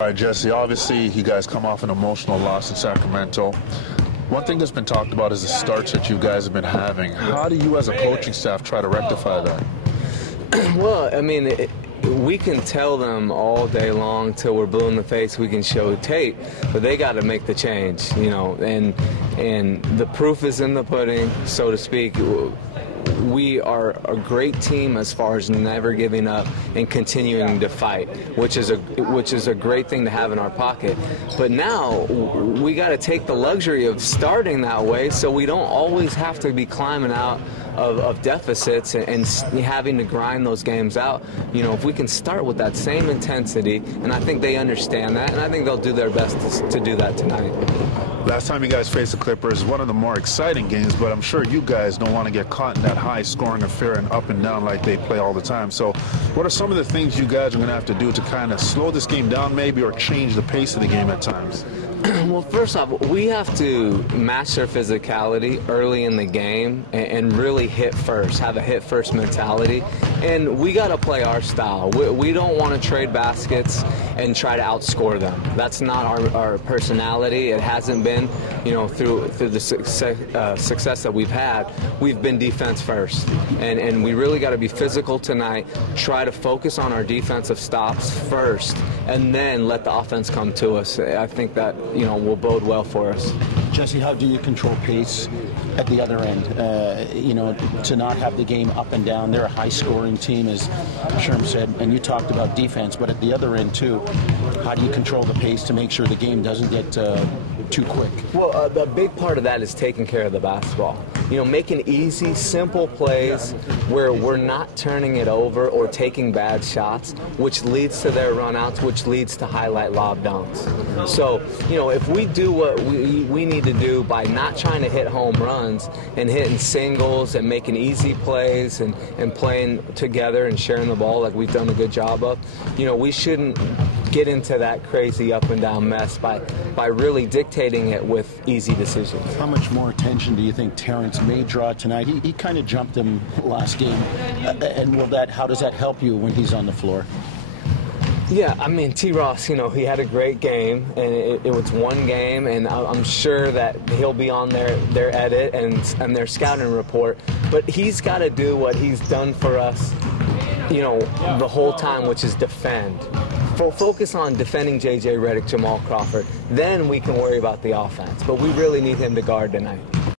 All right, Jesse, obviously you guys come off an emotional loss in Sacramento. One thing that's been talked about is the starts that you guys have been having. How do you as a coaching staff try to rectify that? Well, I mean, we can tell them all day long till we're blue in the face. We can show tape, but they got to make the change, you know. And the proof is in the pudding, so to speak. We are a great team as far as never giving up and continuing to fight, which is a great thing to have in our pocket. But now we got to take the luxury of starting that way, so we don't always have to be climbing out of deficits and having to grind those games out. You know, if we can start with that same intensity, and I think they understand that, and I think they'll do their best to do that tonight. Last time you guys faced the Clippers, one of the more exciting games, but I'm sure you guys don't want to get caught in that high-scoring affair and up and down like they play all the time. So what are some of the things you guys are going to have to do to kind of slow this game down maybe, or change the pace of the game at times? Well, first off, we have to match their physicality early in the game and really hit first, have a hit-first mentality. And we got to play our style. We don't want to trade baskets and try to outscore them. That's not our personality. It hasn't been, you know, through the success that we've had. We've been defense first. And we really got to be physical tonight, try to focus on our defensive stops first, and then let the offense come to us. I think that, you know, will bode well for us. Jesse, how do you control pace at the other end? You know, to not have the game up and down. They're a high-scoring team, as Sherm said, and you talked about defense, but at the other end, too, how do you control the pace to make sure the game doesn't get too quick? Well, a big part of that is taking care of the basketball. You know, making easy, simple plays where we're not turning it over or taking bad shots, which leads to their runouts, which leads to highlight lob dunks. So, you know, if we do what we need to do by not trying to hit home runs and hitting singles and making easy plays and playing together and sharing the ball like we've done a good job of, you know, we shouldn't get into that crazy up and down mess by really dictating it with easy decisions. How much more attention do you think Terrence may draw tonight? He kind of jumped him last game, and how does that help you when he's on the floor? Yeah, I mean, T-Ross, you know, he had a great game, and it was one game, and I'm sure that he'll be on their edit and their scouting report, but he's got to do what he's done for us, you know, the whole time, which is defend. Focus on defending J.J. Redick, Jamal Crawford, then we can worry about the offense, but we really need him to guard tonight.